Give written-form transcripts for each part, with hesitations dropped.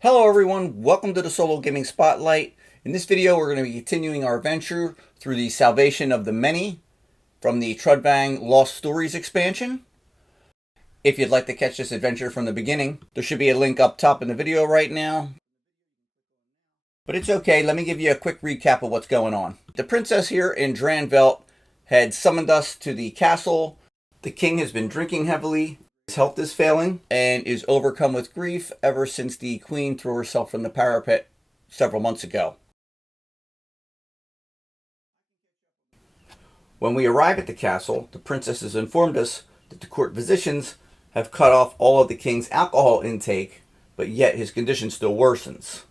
Hello everyone, welcome to the Solo Gaming Spotlight. In this video we're going to be continuing our adventure through the Salvation of the Many from the Trudvang Lost Stories expansion. If you'd like to catch this adventure from the beginning, there should be a link up top in the video right now. But it's okay, let me give you a quick recap of what's going on. The princess here in Dranvelt had summoned us to the castle. The king has been drinking heavily. His health is failing and is overcome with grief ever since the queen threw herself from the parapet several months ago. When we arrive at the castle, the princess has informed us that the court physicians have cut off all of the king's alcohol intake, but yet his condition still worsens.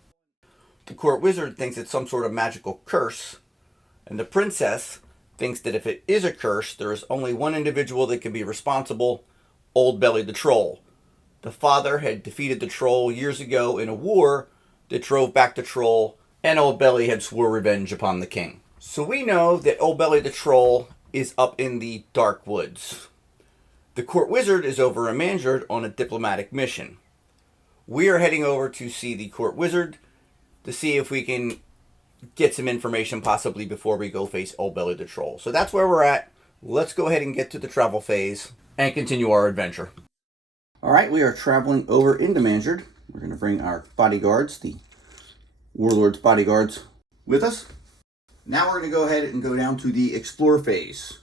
The court wizard thinks it's some sort of magical curse, and the princess thinks that if it is a curse, there is only one individual that can be responsible: Old Belly the Troll. The father had defeated the troll years ago in a war that drove back the troll, and Old Belly had swore revenge upon the king. So we know that Old Belly the Troll is up in the dark woods. The court wizard is over in Manjard on a diplomatic mission. We are heading over to see the court wizard to see if we can get some information possibly before we go face Old Belly the Troll. So that's where we're at. Let's go ahead and get to the travel phase and continue our adventure. Alright, we are traveling over into Manjard. We're going to bring our bodyguards, the warlord's bodyguards, with us. Now we're going to go ahead and go down to the explore phase.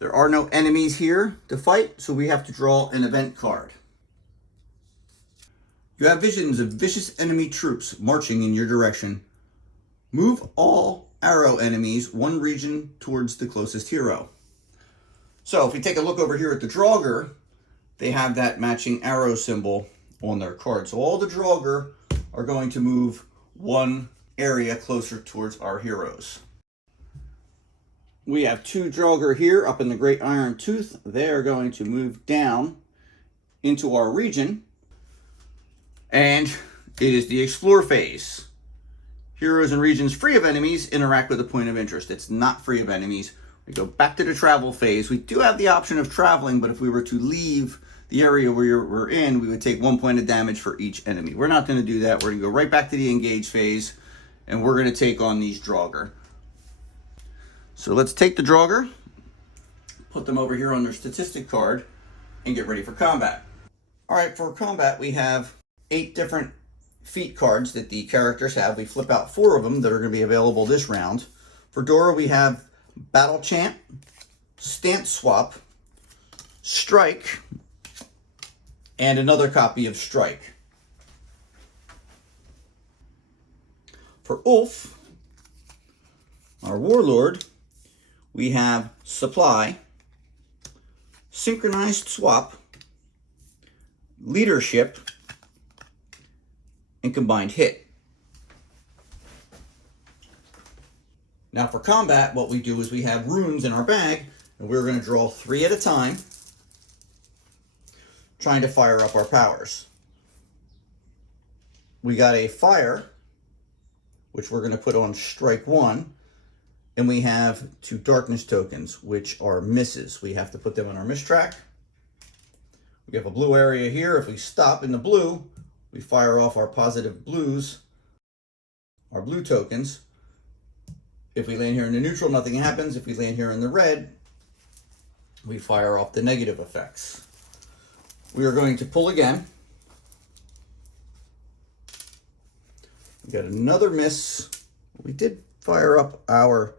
There are no enemies here to fight, so we have to draw an event card. You have visions of vicious enemy troops marching in your direction. Move all arrow enemies one region towards the closest hero. So if we take a look over here at the Draugr, they have that matching arrow symbol on their card. So all the Draugr are going to move one area closer towards our heroes. We have two Draugr here up in the Great Iron Tooth. They are going to move down into our region. And it is the explore phase. Heroes and regions free of enemies interact with a point of interest. It's not free of enemies. We go back to the travel phase. We do have the option of traveling, but if we were to leave the area where we're in, we would take 1 point of damage for each enemy. We're not going to do that. We're going to go right back to the engage phase, and we're going to take on these Draugr. So let's take the Draugr, put them over here on their statistic card, and get ready for combat. All right, for combat, we have 8 different feat cards that the characters have. We flip out 4 of them that are going to be available this round. For Dora, we have Battle Chant, Stance Swap, Strike, and another copy of Strike. For Ulf, our warlord, we have Supply, Synchronized Swap, Leadership, and Combined Hit. Now for combat, what we do is we have runes in our bag, and we're going to draw 3 at a time, trying to fire up our powers. We got a Fire, which we're going to put on Strike 1, and we have 2 Darkness tokens, which are misses. We have to put them on our miss track. We have a blue area here. If we stop in the blue, we fire off our positive blues, our blue tokens. If we land here in the neutral, nothing happens. If we land here in the red, we fire off the negative effects. We are going to pull again. We got another miss. We did fire up our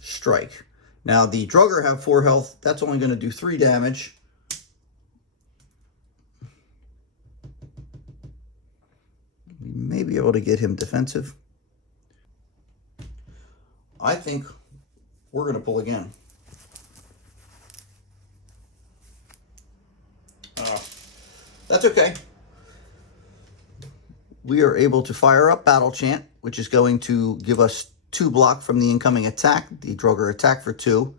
strike. Now the Draugr have 4 health. That's only going to do 3 damage. We may be able to get him defensive. I think we're going to pull again. That's okay. We are able to fire up Battle Chant, which is going to give us 2 block from the incoming attack, the Draugr attack for 2.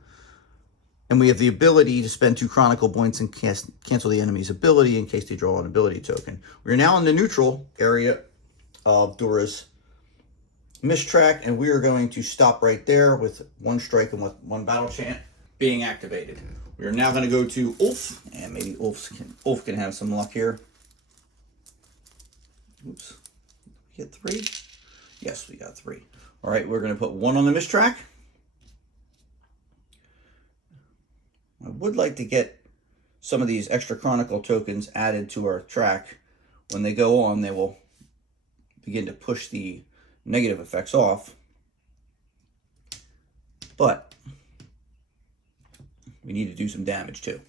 And we have the ability to spend 2 Chronicle points and cancel the enemy's ability in case they draw an ability token. We're now in the neutral area of Dora's miss track, and we are going to stop right there with 1 strike and with 1 Battle Chant being activated. We are now going to go to Ulf, and maybe Ulf can have some luck here. Oops. We get 3? Yes, we got 3. All right, we're going to put 1 on the miss track. I would like to get some of these extra chronicle tokens added to our track. When they go on, they will begin to push the negative effects off. But we need to do some damage too.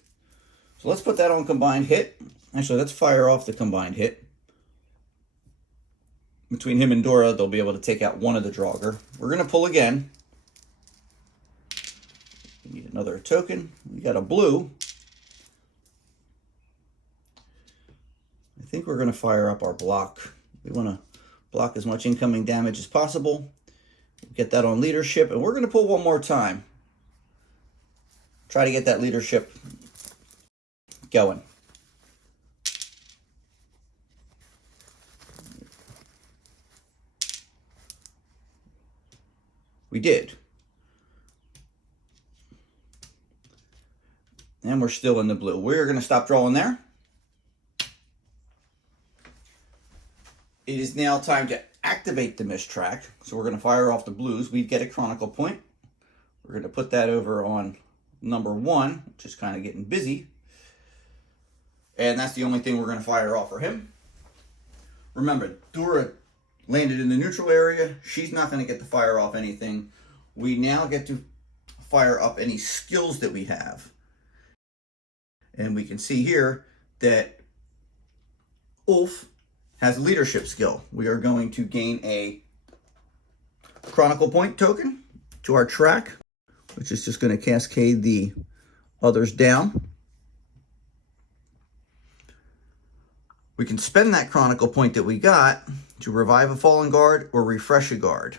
So let's put that on combined hit. Actually, let's fire off the combined hit. Between him and Dora, they'll be able to take out one of the Draugr. We're going to pull again. We need another token. We got a blue. I think we're going to fire up our block. We want to block as much incoming damage as possible. Get that on leadership, and we're going to pull one more time. Try to get that leadership going. We did. And we're still in the blue. We're going to stop drawing there. It is now time to activate the miss track. So we're going to fire off the blues. We get a chronicle point. We're going to put that over on number 1, which is kind of getting busy. And that's the only thing we're going to fire off for him. Remember, Dora landed in the neutral area. She's not going to get to fire off anything. We now get to fire up any skills that we have. And we can see here that Ulf has a leadership skill. We are going to gain a chronicle point token to our track, which is just going to cascade the others down. We can spend that chronicle point that we got to revive a fallen guard or refresh a guard.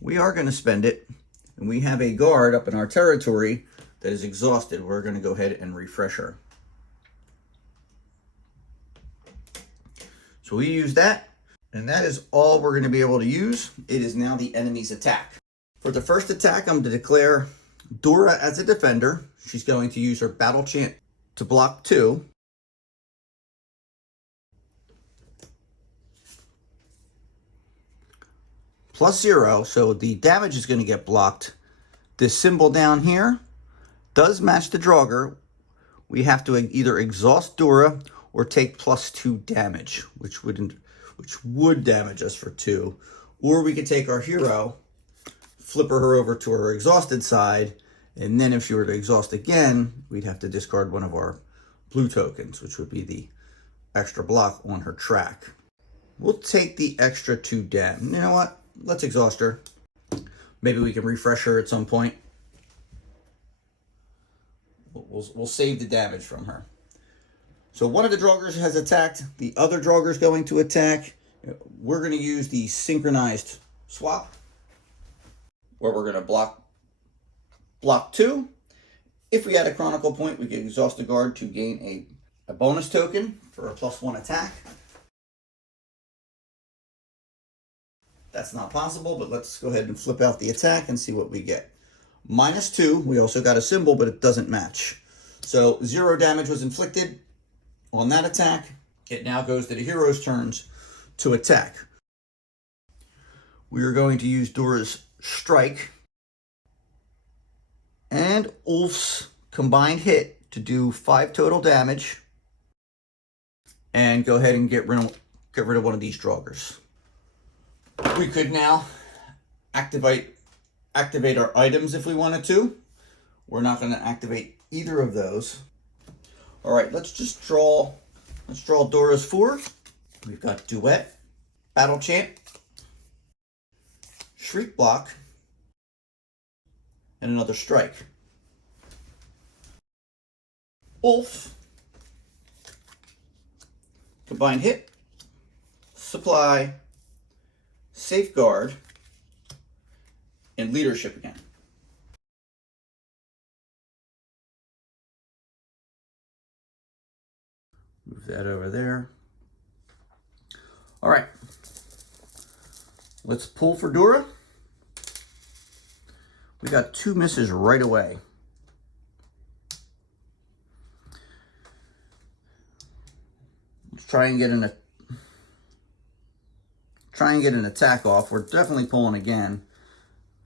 We are going to spend it, and we have a guard up in our territory that is exhausted. We're going to go ahead and refresh her. So we use that, and that is all we're going to be able to use. It is now the enemy's attack. For the first attack, I'm going to declare Dora as a defender. She's going to use her battle chant to block 2. +0, so the damage is going to get blocked. This symbol down here does match the Draugr. We have to either exhaust Dora or take +2 damage, which would damage us for 2. Or we could take our hero, flipper her over to her exhausted side, and then if she were to exhaust again, we'd have to discard one of our blue tokens, which would be the extra block on her track. We'll take the extra 2 damage. You know what? Let's exhaust her. Maybe we can refresh her at some point. We'll save the damage from her. So one of the Draugrs has attacked. The other Draugr is going to attack. We're going to use the synchronized swap, where we're going to block 2. If we add a chronicle point, we can exhaust the guard to gain a bonus token for a +1 attack. That's not possible, but let's go ahead and flip out the attack and see what we get. -2, we also got a symbol, but it doesn't match. So 0 damage was inflicted on that attack. It now goes to the hero's turns to attack. We are going to use Dora's strike and Ulf's combined hit to do 5 total damage and go ahead and get rid of one of these Draugrs. We could now activate our items if we wanted to. We're not going to activate either of those. All right, let's draw Dora's 4. We've got Duet, Battle Chant, Shriek Block, and another Strike. Ulf, combined hit, supply, safeguard, and leadership again. Move that over there. All right. Let's pull for Dora. We got 2 misses right away. Let's try and get an attack off. We're definitely pulling again.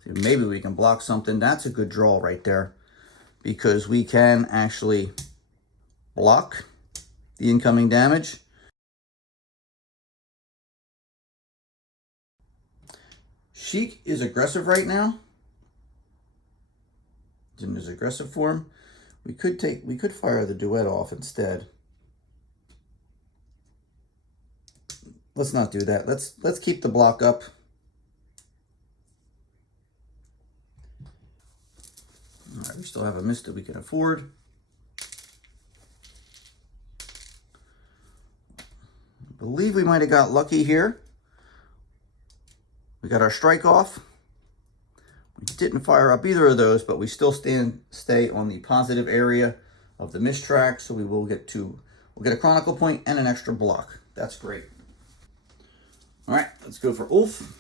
Maybe we can block something. That's a good draw right there, because we can actually block the incoming damage. Sheik is aggressive right now. It's in his aggressive form. We could fire the duet off instead. Let's not do that. Let's keep the block up. All right, we still have a miss that we can afford. I believe we might have got lucky here. We got our strike off. We didn't fire up either of those, but we still stay on the positive area of the miss track, so we'll get a chronicle point and an extra block. That's great. All right, let's go for Ulf.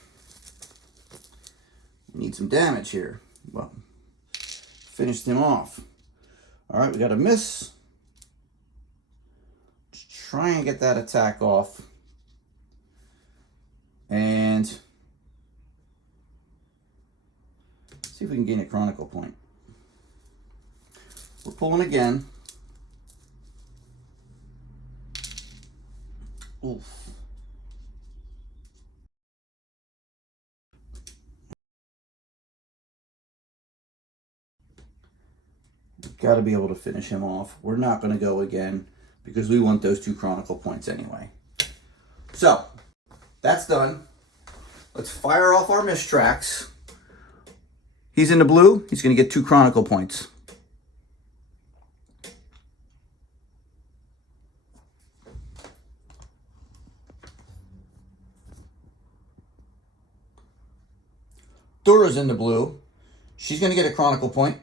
We need some damage here. Well, finished him off. All right, we got a miss. Let's try and get that attack off. And see if we can gain a chronicle point. We're pulling again. Oof. We've got to be able to finish him off. We're not going to go again because we want those 2 chronicle points anyway. So, that's done. Let's fire off our miss tracks. He's in the blue. He's going to get 2 chronicle points. Dora's in the blue. She's going to get a chronicle point.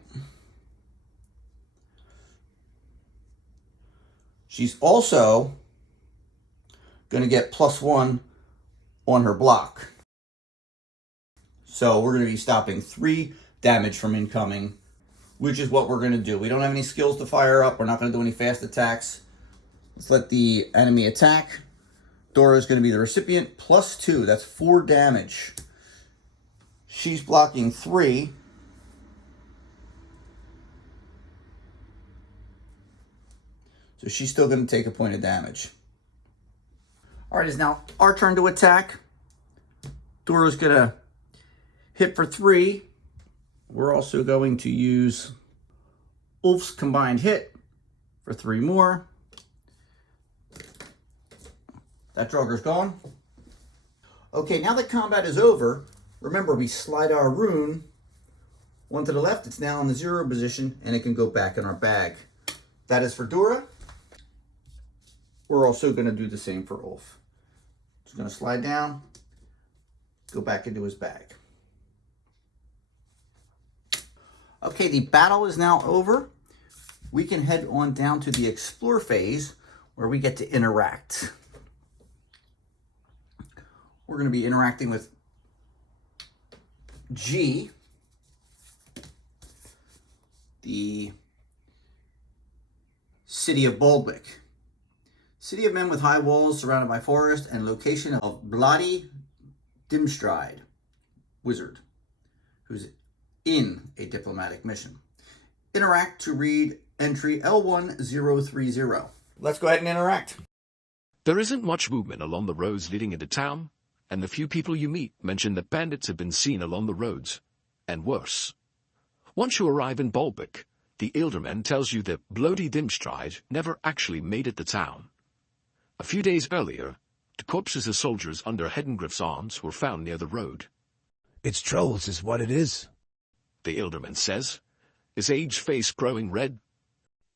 She's also going to get +1 on her block. So we're going to be stopping 3 damage from incoming, which is what we're going to do. We don't have any skills to fire up. We're not going to do any fast attacks. Let's let the enemy attack. Dora is going to be the recipient. +2. That's 4 damage. She's blocking 3. So she's still going to take a point of damage. All right, it's now our turn to attack. Dora's going to hit for 3. We're also going to use Ulf's combined hit for 3 more. That Draugr's gone. Okay, now that combat is over, remember we slide our rune 1 to the left. It's now in the 0 position, and it can go back in our bag. That is for Dora. We're also going to do the same for Ulf. Just going to slide down, go back into his bag. Okay, the battle is now over. We can head on down to the explore phase where we get to interact. We're going to be interacting with G, the city of Baldwick. City of men with high walls surrounded by forest and location of Bloody Dimstride, wizard, who's in a diplomatic mission. Interact to read entry L1030. Let's go ahead and interact. There isn't much movement along the roads leading into town, and the few people you meet mention that bandits have been seen along the roads, and worse. Once you arrive in Baldwick, the Ealdorman tells you that Bloody Dimstride never actually made it to town. A few days earlier, the corpses of soldiers under Hedengriff's arms were found near the road. It's trolls is what it is, The Ealdorman says, his aged face growing red.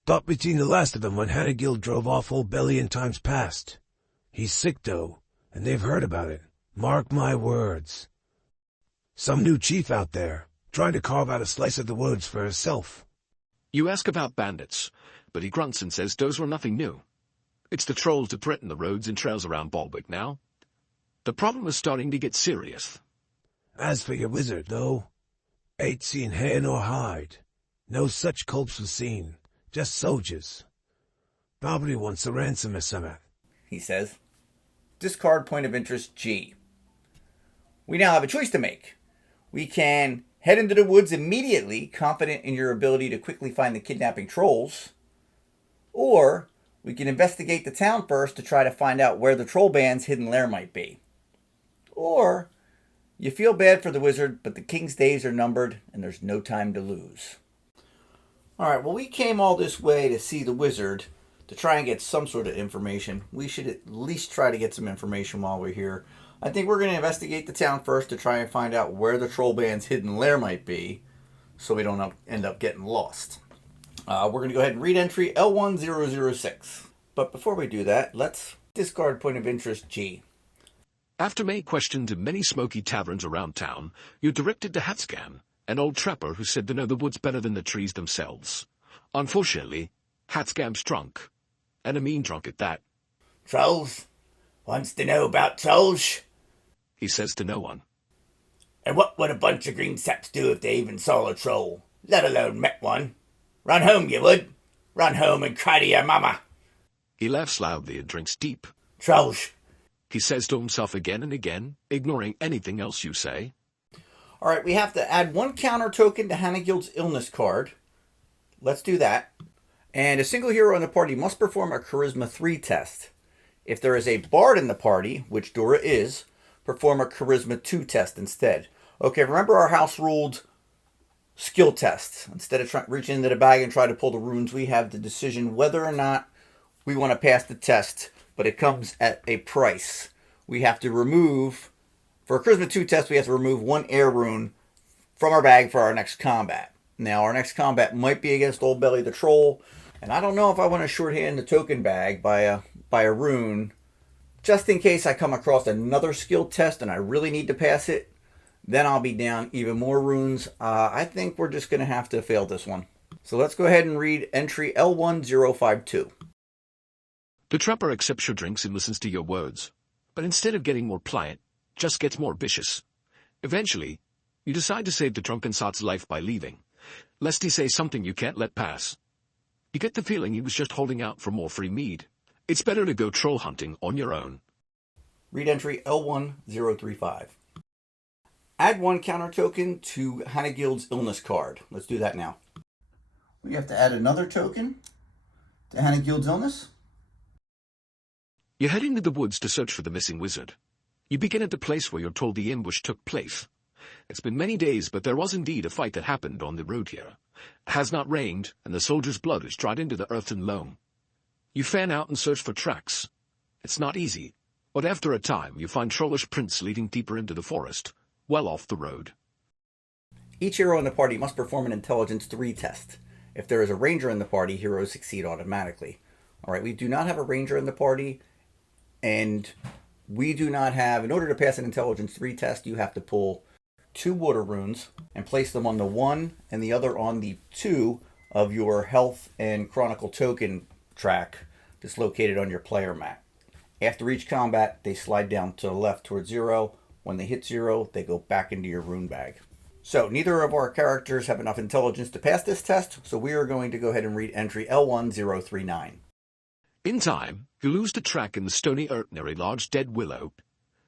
Thought we'd seen the last of him when Hannegild drove off Old Belly in times past. He's sick, though, and they've heard about it. Mark my words. Some new chief out there, trying to carve out a slice of the woods for herself. You ask about bandits, but he grunts and says those were nothing new. It's the trolls that threaten the roads and trails around Baldwick now. The problem is starting to get serious. As for your wizard, though, ain't seen hair nor hide. No such culps was seen, just soldiers. Probably wants a ransom or something. he says. Discard point of interest G. We now have a choice to make. We can head into the woods immediately, confident in your ability to quickly find the kidnapping trolls. Or we can investigate the town first to try to find out where the troll band's hidden lair might be. Or you feel bad for the wizard, but the king's days are numbered and there's no time to lose. Alright, well, we came all this way to see the wizard to try and get some sort of information. We should at least try to get some information while we're here. I think we're going to investigate the town first to try and find out where the troll band's hidden lair might be, so we don't end up getting lost. We're going to go ahead and read entry L1006. But before we do that, let's discard point of interest G. After May questioned in many smoky taverns around town, you're directed to Hatscan, an old trapper who said to know the woods better than the trees themselves. Unfortunately, Hatscam's drunk, and a mean drunk at that. Trolls? Wants to know about trolls? He says to no one. And what would a bunch of green saps do if they even saw a troll, let alone met one? Run home, you would. Run home and cry to your mama. He laughs loudly and drinks deep. Trolls, he says to himself again and again, ignoring anything else you say. All right, we have to add one counter token to Hanagild's illness card. Let's do that. And a single hero in the party must perform a Charisma 3 test. If there is a bard in the party, which Dora is, perform a Charisma 2 test instead. Okay, remember our house ruled skill tests. Instead of reaching into the bag and try to pull the runes, we have the decision whether or not we want to pass the test, but it comes at a price. We have to remove, for a Charisma 2 test, we have to remove one air rune from our bag for our next combat. Now, our next combat might be against Old Belly the Troll, and I don't know if I want to shorthand the token bag by a rune, just in case I come across another skill test and I really need to pass it. Then I'll be down even more runes. I think we're just going to have to fail this one. So let's go ahead and read entry L1052. The trapper accepts your drinks and listens to your words, but instead of getting more pliant, just gets more vicious. Eventually, you decide to save the drunken sot's life by leaving, lest he say something you can't let pass. You get the feeling he was just holding out for more free mead. It's better to go troll hunting on your own. Read entry L1035. Add one counter token to Hanagild's illness card. Let's do that now. We have to add another token to Hanagild's illness. You're heading to the woods to search for the missing wizard. You begin at the place where you're told the ambush took place. It's been many days, but there was indeed a fight that happened on the road here. It has not rained, and the soldier's blood is dried into the earthen loam. You fan out and search for tracks. It's not easy, but after a time you find trollish prints leading deeper into the forest, well off the road. Each hero in the party must perform an Intelligence 3 test. If there is a ranger in the party, heroes succeed automatically. Alright, we do not have a ranger in the party, and we do not have, in order to pass an Intelligence 3 test, you have to pull 2 water runes and place them on the 1 and the other on the 2 of your health and chronicle token track that's located on your player mat. After each combat, they slide down to the left towards 0. When they hit 0, they go back into your rune bag. So neither of our characters have enough intelligence to pass this test, so we are going to go ahead and read entry L1039. In time, you lose the track in the stony earth near a large dead willow.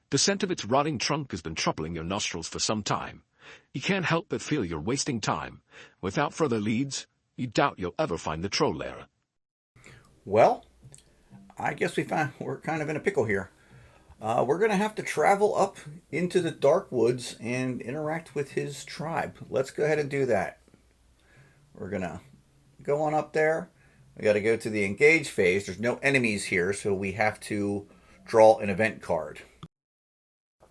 The scent of its rotting trunk has been troubling your nostrils for some time. You can't help but feel you're wasting time. Without further leads, you doubt you'll ever find the troll lair. Well, I guess we're kind of in a pickle here. We're going to have to travel up into the dark woods and interact with his tribe. Let's go ahead and do that. We're going to go on up there. We got to go to the engage phase. There's no enemies here, so we have to draw an event card.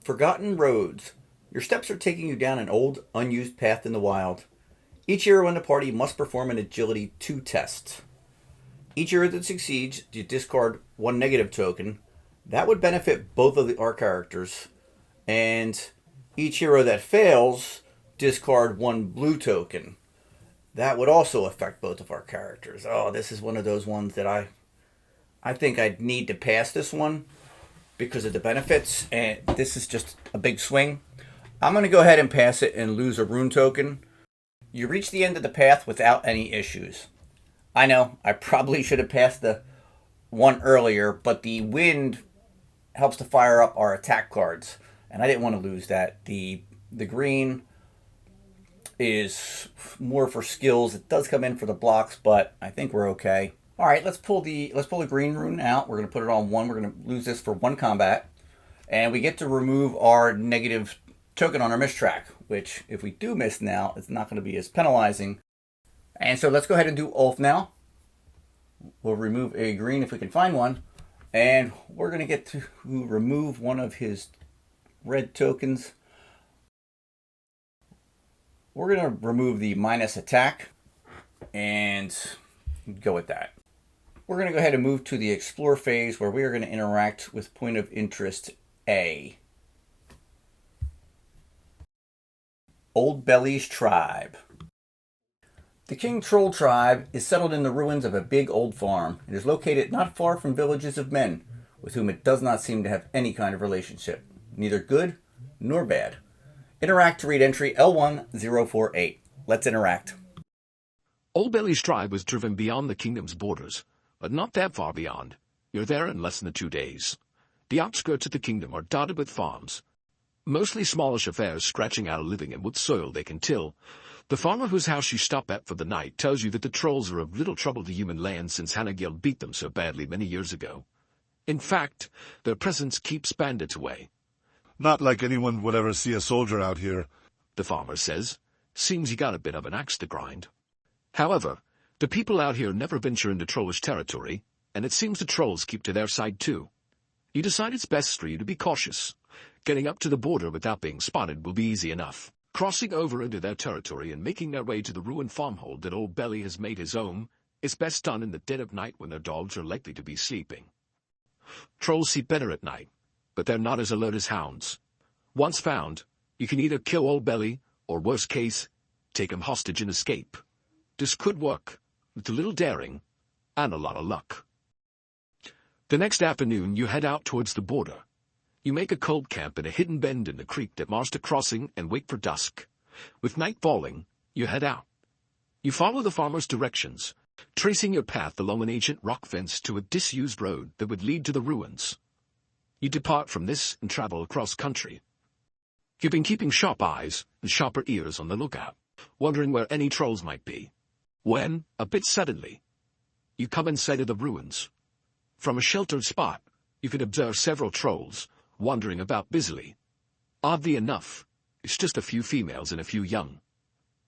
Forgotten Roads. Your steps are taking you down an old, unused path in the wild. Each hero in the party must perform an Agility 2 test. Each hero that succeeds, you discard 1 negative token. That would benefit both of our characters. And each hero that fails, discard 1 blue token. That would also affect both of our characters. Oh, this is one of those ones that I think I'd need to pass this one because of the benefits. And this is just a big swing. I'm going to go ahead and pass it and lose a rune token. You reach the end of the path without any issues. I know, I probably should have passed the one earlier, but the wind helps to fire up our attack cards, and I didn't want to lose that. The green is more for skills. It does come in for the blocks, but I think we're okay. All right, let's pull the green rune out. We're going to put it on 1. We're going to lose this for 1 combat, and we get to remove our negative token on our miss track, which if we do miss now, it's not going to be as penalizing. And so let's go ahead and do Ulf now. We'll remove a green if we can find one, and we're going to get to remove one of his red tokens. We're going to remove the minus attack and go with that. We're going to go ahead and move to the explore phase, where we are going to interact with point of interest A. Old Belly's tribe. The King Troll tribe is settled in the ruins of a big old farm. It is located not far from villages of men, with whom it does not seem to have any kind of relationship, neither good nor bad. Interact to read entry L1048. Let's interact. Old Belly's tribe was driven beyond the kingdom's borders, but not that far beyond. You're there in less than 2 days. The outskirts of the kingdom are dotted with farms, mostly smallish affairs scratching out a living in what soil they can till. The farmer whose house you stop at for the night tells you that the trolls are of little trouble to human land since Hanagild beat them so badly many years ago. In fact, their presence keeps bandits away. Not like anyone would ever see a soldier out here, The farmer says. Seems you got a bit of an axe to grind. However, the people out here never venture into trollish territory, and it seems the trolls keep to their side too. You decide it's best for you to be cautious. Getting up to the border without being spotted will be easy enough. Crossing over into their territory and making their way to the ruined farmhold that Old Belly has made his home is best done in the dead of night when their dogs are likely to be sleeping. Trolls see better at night, but they're not as alert as hounds. Once found, you can either kill Old Belly, or worst case, take him hostage and escape. This could work, with a little daring, and a lot of luck. The next afternoon, you head out towards the border. You make a cold camp in a hidden bend in the creek that marks the crossing and wait for dusk. With night falling, you head out. You follow the farmer's directions, tracing your path along an ancient rock fence to a disused road that would lead to the ruins. You depart from this and travel across country. You've been keeping sharp eyes and sharper ears on the lookout, wondering where any trolls might be, when, a bit suddenly, you come in sight of the ruins. From a sheltered spot, you can observe several trolls wandering about busily. Oddly enough, it's just a few females and a few young.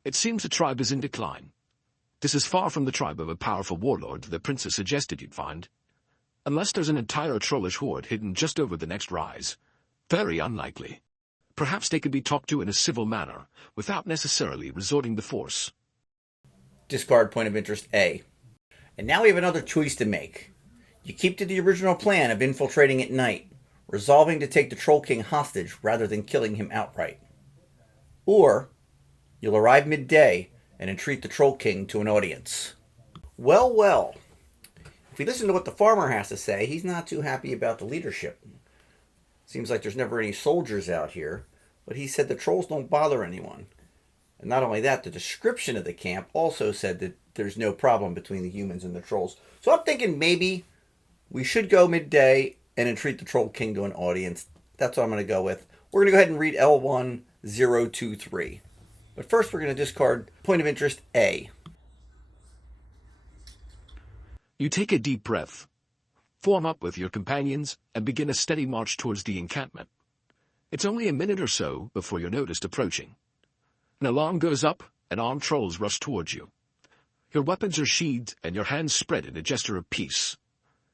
It seems the tribe is in decline. This is far from the tribe of a powerful warlord the princess suggested you'd find. Unless there's an entire trollish horde hidden just over the next rise. Very unlikely. Perhaps they could be talked to in a civil manner, without necessarily resorting to force. Discard point of interest A. And now we have another choice to make. You keep to the original plan of infiltrating at night, resolving to take the Troll King hostage rather than killing him outright. Or, you'll arrive midday and entreat the Troll King to an audience. Well, well. If we listen to what the farmer has to say, he's not too happy about the leadership. Seems like there's never any soldiers out here, but he said the trolls don't bother anyone. And not only that, the description of the camp also said that there's no problem between the humans and the trolls. So I'm thinking maybe we should go midday and entreat the Troll King to an audience. That's what I'm going to go with. We're going to go ahead and read L1023. But first we're going to discard point of interest A. You take a deep breath, form up with your companions, and begin a steady march towards the encampment. It's only a minute or so before you're noticed approaching. An alarm goes up, and armed trolls rush towards you. Your weapons are sheathed, and your hands spread in a gesture of peace.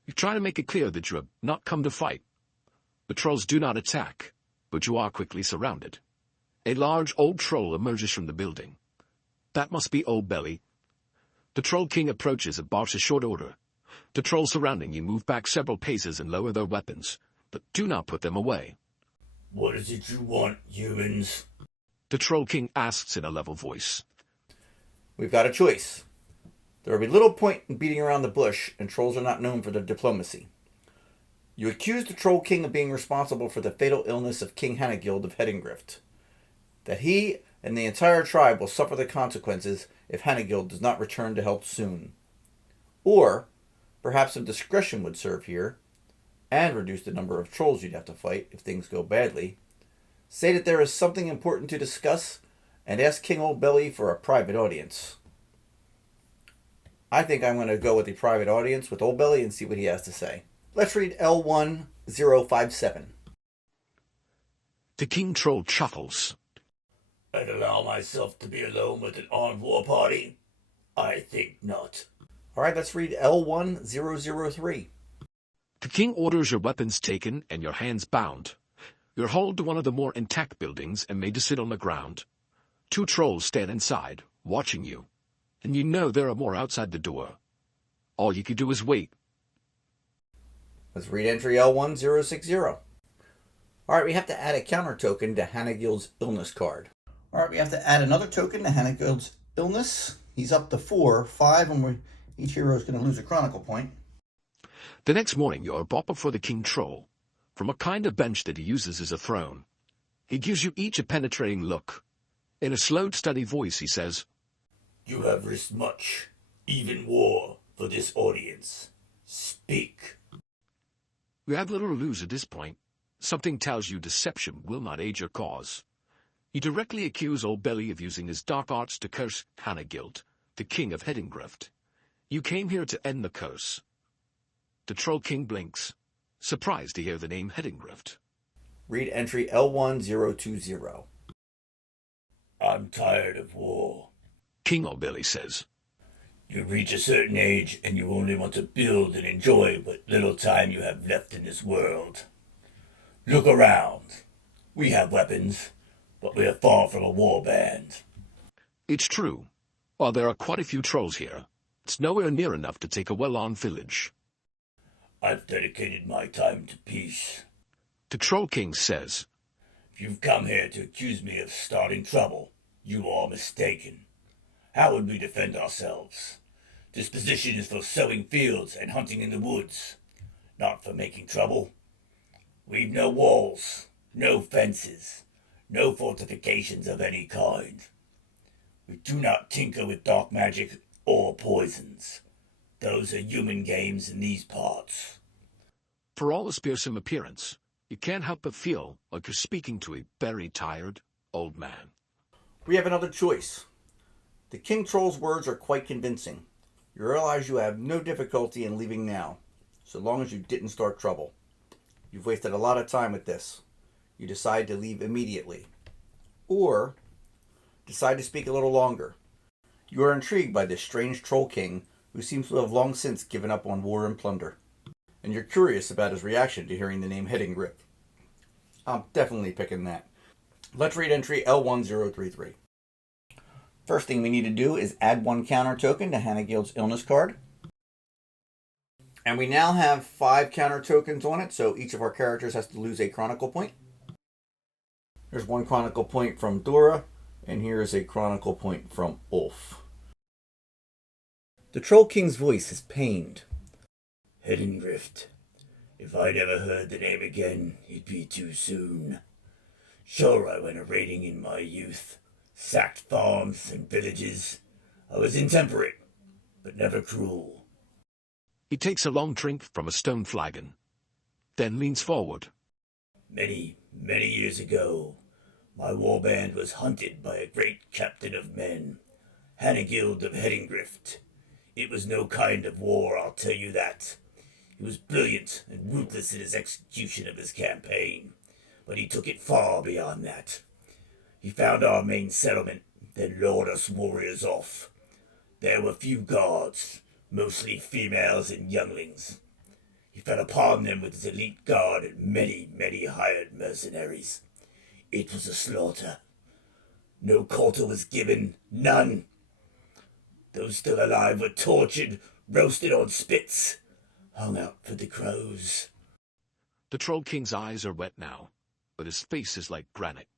You try to make it clear that you have not come to fight. The trolls do not attack, but you are quickly surrounded. A large old troll emerges from the building. That must be Old Belly. The Troll King approaches and barks a short order. The trolls surrounding you move back several paces and lower their weapons, but do not put them away. What is it you want, humans? The Troll King asks in a level voice. We've got a choice. There will be little point in beating around the bush, and trolls are not known for their diplomacy. You accuse the Troll King of being responsible for the fatal illness of King Hanagild of Hedengrift. That he and the entire tribe will suffer the consequences if Hanagild does not return to help soon. Or, Perhaps some discretion would serve here, and reduce the number of trolls you'd have to fight if things go badly. Say that there is something important to discuss, and ask King Old Belly for a private audience. I think I'm going to go with the private audience with Old Belly and see what he has to say. Let's read L1057. The king troll chuckles. I'd allow myself to be alone with an armed war party? I think not. All right, let's read L1003. The king orders your weapons taken and your hands bound. You're hauled to one of the more intact buildings and made to sit on the ground. 2 trolls stand inside, watching you, and you know there are more outside the door. All you can do is wait. Let's read entry L1060. All right, we have to add a counter token to Hanagil's illness card. All right, we have to add another token to Hanagil's illness. He's up to 4, 5, and each hero is going to lose a chronicle point. The next morning you are brought before the king troll, from a kind of bench that he uses as a throne. He gives you each a penetrating look. In a slowed, steady voice he says, You have risked much, even war, for this audience. Speak. You have little to lose at this point. Something tells you deception will not aid your cause. You directly accuse Old Belly of using his dark arts to curse Hanagild, the king of Hedingrift. You came here to end the curse. The Troll King blinks, surprised to hear the name Hedingrift. Read entry L1020. I'm tired of war. King Old Belly says, You reach a certain age and you only want to build and enjoy what little time you have left in this world. Look around. We have weapons, but we are far from a war band. It's true. While there are quite a few trolls here, it's nowhere near enough to take a well-armed village. I've dedicated my time to peace. The Troll King says, If you've come here to accuse me of starting trouble, you are mistaken. How would we defend ourselves? This position is for sowing fields and hunting in the woods, not for making trouble. We've no walls, no fences, no fortifications of any kind. We do not tinker with dark magic or poisons. Those are human games in these parts. For all his fearsome appearance, you can't help but feel like you're speaking to a very tired old man. We have another choice. The King Troll's words are quite convincing. You realize you have no difficulty in leaving now, so long as you didn't start trouble. You've wasted a lot of time with this. You decide to leave immediately. Or decide to speak a little longer. You are intrigued by this strange Troll King who seems to have long since given up on war and plunder. And you're curious about his reaction to hearing the name Hedingrift. I'm definitely picking that. Let's read entry L1033. First thing we need to do is add 1 counter token to Hanagild's illness card. And we now have 5 counter tokens on it, so each of our characters has to lose a chronicle point. There's 1 chronicle point from Dora, and here is a chronicle point from Ulf. The Troll King's voice is pained. Hedingrift. If I'd ever heard the name again, it'd be too soon. Sure, I went a-raiding in my youth, sacked farms and villages. I was intemperate, but never cruel. He takes a long drink from a stone flagon, then leans forward. Many, many years ago, my warband was hunted by a great captain of men, Hanagild of Hedingrift. It was no kind of war, I'll tell you that. He was brilliant and ruthless in his execution of his campaign, but he took it far beyond that. He found our main settlement, then lured us warriors off. There were few guards, mostly females and younglings. He fell upon them with his elite guard and many, many hired mercenaries. It was a slaughter. No quarter was given, none. Those still alive were tortured, roasted on spits, hung out for the crows. The Troll King's eyes are wet now, but his face is like granite.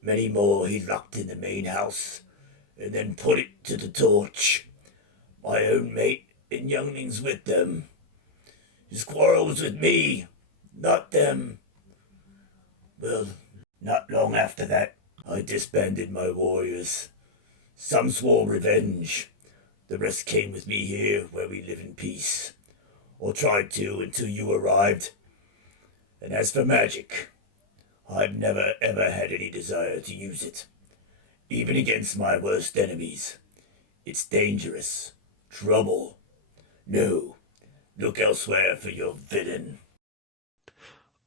Many more he locked in the main house, and then put it to the torch. My own mate and younglings with them. His quarrel was with me, not them. Well, not long after that, I disbanded my warriors. Some swore revenge. The rest came with me here, where we live in peace. or tried to until you arrived. And as for magic, I've never ever had any desire to use it, even against my worst enemies. It's dangerous. Trouble. No, look elsewhere for your villain.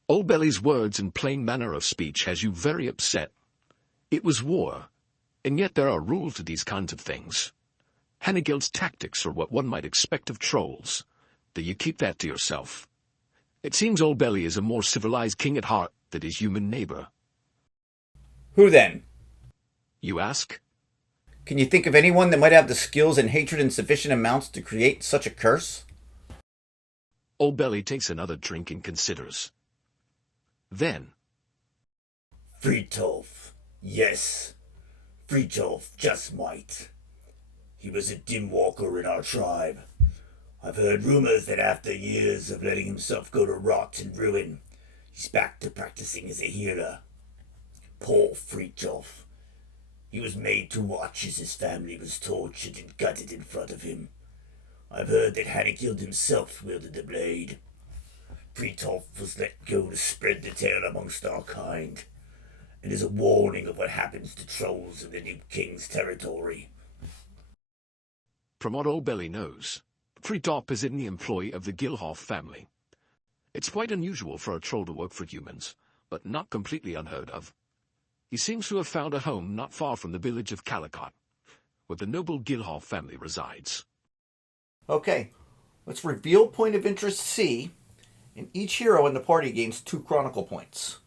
Old Belly's words and plain manner of speech has you very upset. It was war, and yet there are rules to these kinds of things. Hanagild's tactics are what one might expect of trolls, though you keep that to yourself. It seems Old Belly is a more civilized king at heart than his human neighbor. Who then? You ask? Can you think of anyone that might have the skills and hatred in sufficient amounts to create such a curse? Old Belly takes another drink and considers. Then, Fritolf. Yes, Fritolf just might. He was a dim walker in our tribe. I've heard rumors that after years of letting himself go to rot and ruin, he's back to practicing as a healer. Poor Fritolf. He was made to watch as his family was tortured and gutted in front of him. I've heard that Hanagild himself wielded the blade. Fritolf was let go to spread the tale amongst our kind, and is a warning of what happens to trolls in the new king's territory. from what Old Belly knows, Fritolf is in the employ of the Gilhoff family. It's quite unusual for a troll to work for humans, but not completely unheard of. He seems to have found a home not far from the village of Calicut, where the noble Gilhoff family resides. Okay, let's reveal point of interest C, and each hero in the party gains 2 chronicle points.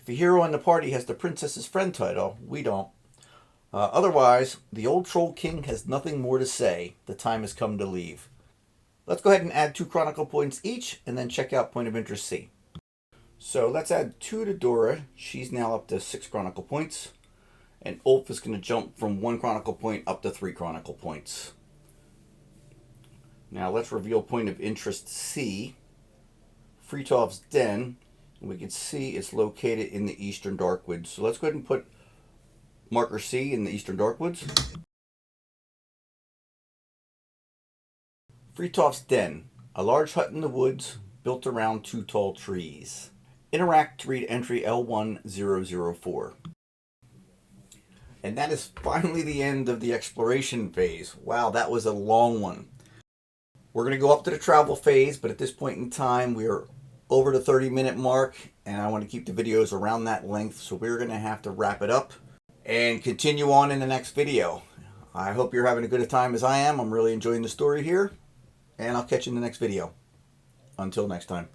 If a hero in the party has the Princess's Friend title, we don't. Otherwise, the old Troll King has nothing more to say. The time has come to leave. Let's go ahead and add 2 chronicle points each, and then check out point of interest C. So let's add 2 to Dora. She's now up to 6 chronicle points. And Ulf is going to jump from 1 chronicle point up to 3 chronicle points. Now let's reveal point of interest C. Fritolf's Den. We can see it's located in the Eastern Darkwoods. So let's go ahead and put marker C in the Eastern Darkwoods. Fritolf's Den. A large hut in the woods built around 2 tall trees. Interact to read entry L1004. And that is finally the end of the exploration phase. Wow, that was a long one. We're going to go up to the travel phase, but at this point in time, we are over the 30-minute mark, and I want to keep the videos around that length, so we're going to have to wrap it up and continue on in the next video. I hope you're having a good a time as I am. I'm really enjoying the story here, and I'll catch you in the next video. Until next time.